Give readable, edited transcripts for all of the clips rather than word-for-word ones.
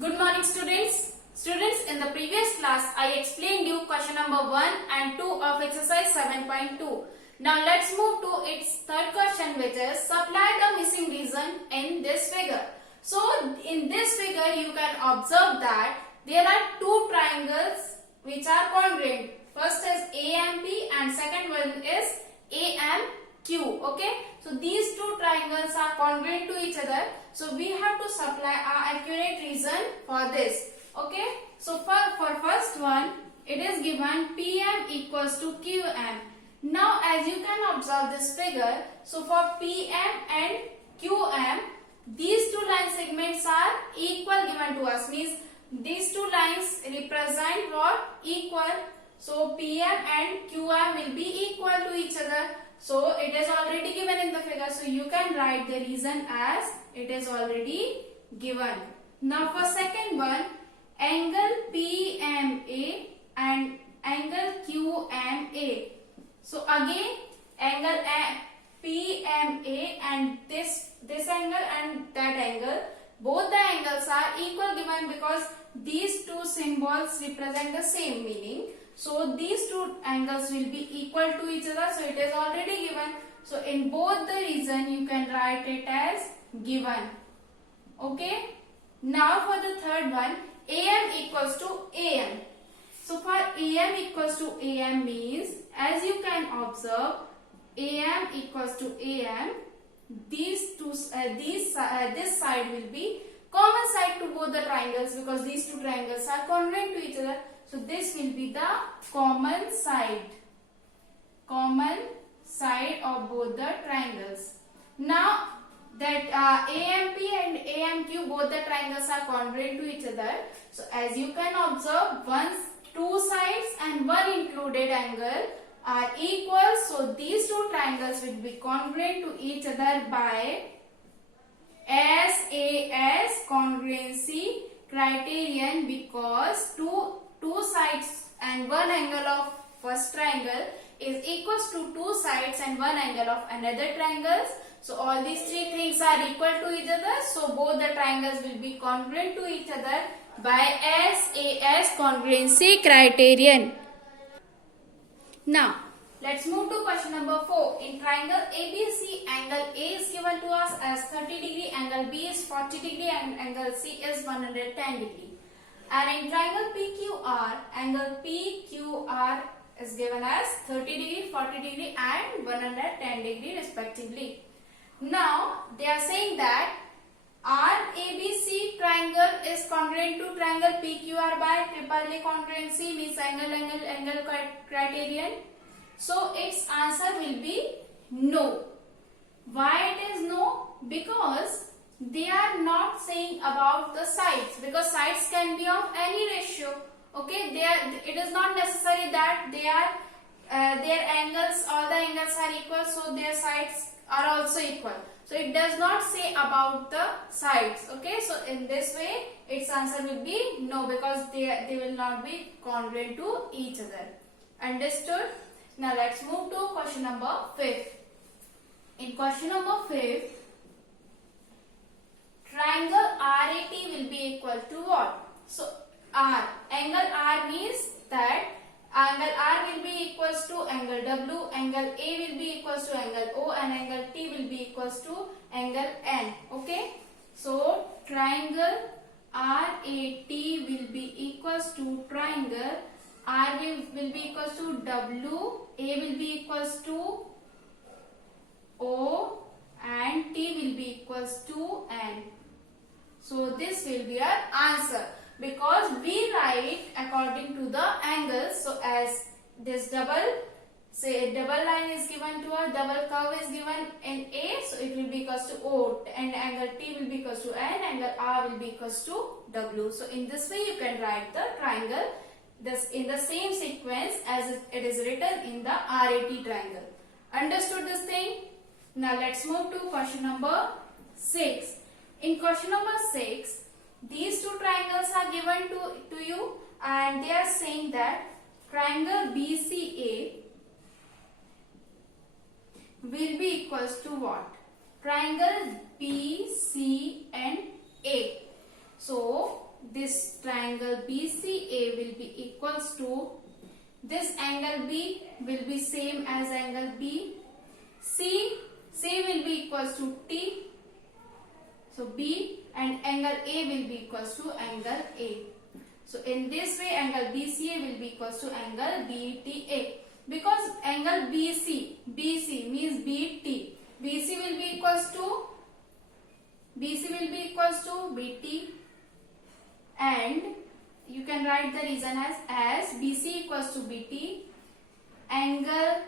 Good morning students. Students, in the previous class I explained you question number 1 and 2 of exercise 7.2. Now let's move to its third question, which is supply the missing reason in this figure. So in this figure you can observe that there are two triangles which are congruent. First is AMP and second one is AMQ. Okay, so these two triangles are congruent to each other, so we have to supply our accurate reason for this. Okay, so for first one it is given PM equals to QM. Now as you can observe this figure, so for PM and QM, these two line segments are equal given to us, means these two lines represent what? Equal. So PM and QM will be equal to each other. So it is already given in the figure. So you can write the reason as it is already given. Now for second one, angle PMA and angle QMA. So again angle PMA and this angle and that angle, both the angles are equal given because these two symbols represent the same meaning. So these two angles will be equal to each other. So it is already given. So in both the reason you can write it as given. Okay. Now for the third one, AM equals to AM. So for AM equals to AM means, as you can observe, AM equals to AM. This side will be common side to both the triangles because these two triangles are congruent to each other. So this will be the common side of both the triangles. Now that AMP and AMQ, both the triangles are congruent to each other. So as you can observe, two sides and one included angle are equal. So these two triangles will be congruent to each other by SAS congruency criterion, because two sides and one angle of first triangle is equals to two sides and one angle of another triangles. So all these three things are equal to each other. So both the triangles will be congruent to each other by SAS congruency criterion. Now let's move to question number 4. In triangle ABC, angle A is given to us as 30 degree, angle B is 40 degree and angle C is 110 degree. And in triangle PQR, angle PQR is given as 30 degree, 40 degree and 110 degree respectively. Now they are saying that RABC triangle is congruent to triangle PQR by triple A congruency, means angle criterion. So its answer will be no. Why it is no? Because they are not saying about the sides, because sides can be of any ratio. Okay, it is not necessary that their angles, all the angles are equal, so their sides are also equal. So it does not say about the sides. Okay, so in this way its answer will be no, because they will not be congruent to each other. Understood? Now let's move to question number 5. In question number 5, triangle RAT will be equal to what? So angle R means that angle R will be equals to angle W, angle A will be equals to angle O and angle T will be equals to angle N. Okay, so triangle RAT will be equals to triangle R will be equals to W, A will be equals to O and T will be equals to N. So this will be our answer, because we write according to the angles. So as this double line is given to us, double curve is given in A, so it will be equals to O, and angle T will be equals to N, angle R will be equals to W. So in this way you can write the triangle in the same sequence as it is written in the RAT triangle. Understood this thing? Now let's move to question number 6. In question number 6, these two triangles are given to you, and they are saying that triangle BCA will be equals to what? Triangle BC and A. So this triangle BCA will be equals to, this angle B will be same as angle B. C will be equals to T. So B and angle A will be equals to angle A. So in this way angle BCA will be equals to angle BTA. Because angle BC means BT. BC will be equals to BT, and you can write the reason as BC equals to BT, angle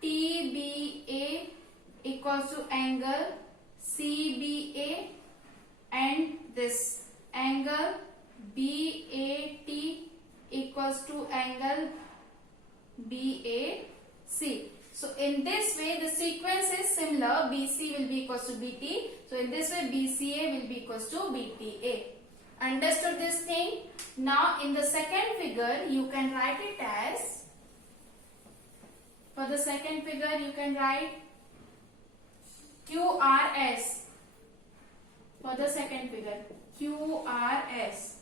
TBA equals to angle CBA, and this angle BAT equals to angle BAC. So in this way the sequence is similar. BC will be equals to BT. So in this way BCA will be equals to BTA. Understood this thing? Now in the second figure you can write it as, for the second figure you can write QRS. For the second figure QRS.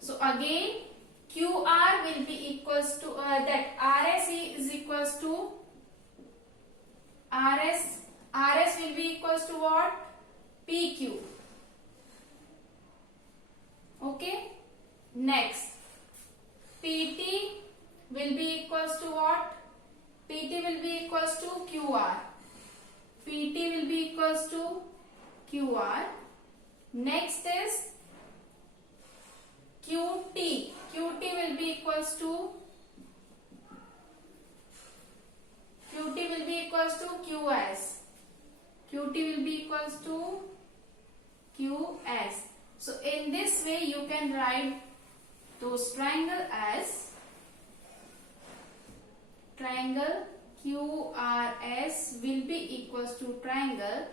So again QR will be equals to that RS is equals to RS will be equals to what? PQ. Okay. Next, PT will be equals to what? PT will be equals to QR. PT will be equals to QR. Next is QT. QT will be equals to QS. QT will be equals to QS. So in this way you can write those triangle as triangle QRS will be equals to triangle.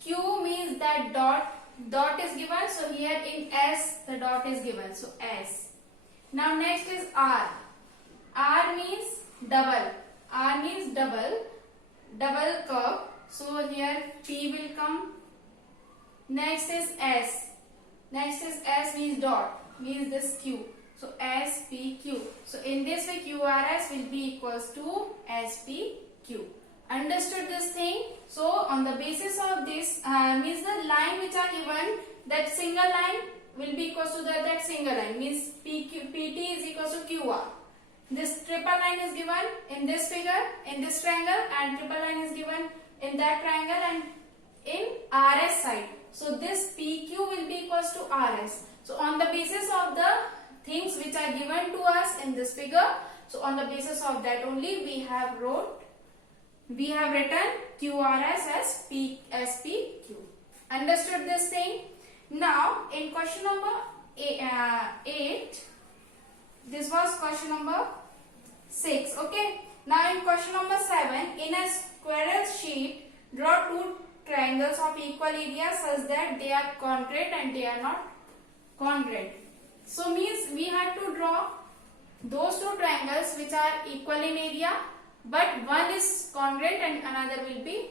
Q means that dot is given, so here in S the dot is given, so S. Now next is R. R means double. R means double curve, so here P will come. Next is S. Next is S means dot, means this Q. So SPQ. So in this way QRS will be equals to SPQ. Understood this thing? So on the basis of this means the line which are given, that single line will be equals to that single line, means PT is equals to QR. This triple line is given in this figure, in this triangle, and triple line is given in that triangle and in RS side. So this PQ will be equals to RS. So on the basis of the things which are given to us in this figure, so on the basis of that only we have written QRS as SPQ. Understood this thing? Now in question number 8, this was question number 6. Okay. Now in question number 7, in a square sheet, draw two triangles of equal area such that they are congruent and they are not congruent. So means we have to draw those two triangles which are equal in area, but one is congruent and another will be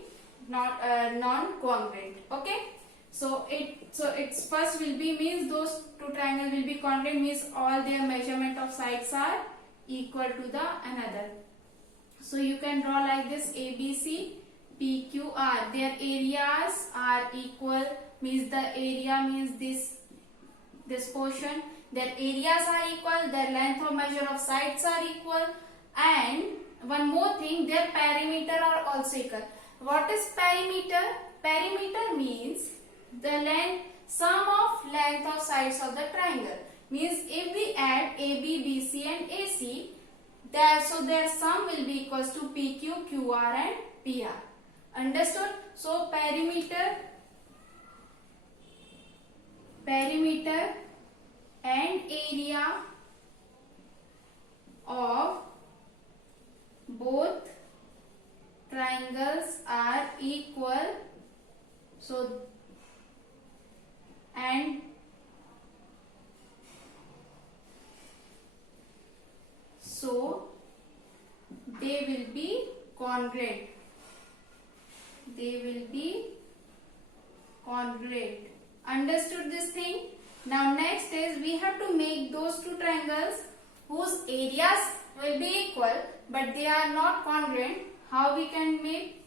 not non-congruent. Okay. So its first will be, means those two triangles will be congruent, means all their measurement of sides are equal to the another. So you can draw like this: ABC, PQR. Their areas are equal, means the area means this portion. Their areas are equal. Their length of measure of sides are equal. And one more thing, their perimeter are also equal. What is perimeter? Perimeter means the sum of length of sides of the triangle. Means if we add AB, BC and AC, their sum will be equals to PQ, QR and PR. Understood? So perimeter and area of both triangles are equal. So and so they will be congruent. They will be congruent. Understood this thing? Now next is we have to make those two triangles whose areas will be equal but they are not congruent. How we can make?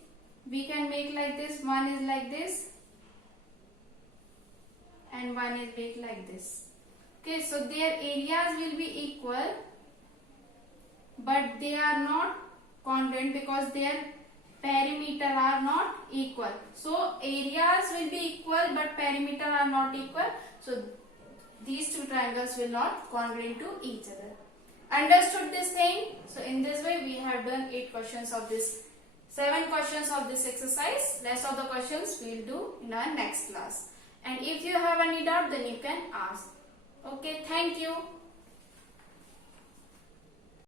We can make like this. One is like this and one is made like this. Okay, so their areas will be equal but they are not congruent because their perimeter are not equal. So areas will be equal but perimeter are not equal. So these two triangles will not congruent to each other. Understood this thing? So in this way we have done 8 questions of this, 7 questions of this exercise. Rest of the questions we will do in our next class. And if you have any doubt then you can ask. Okay, thank you.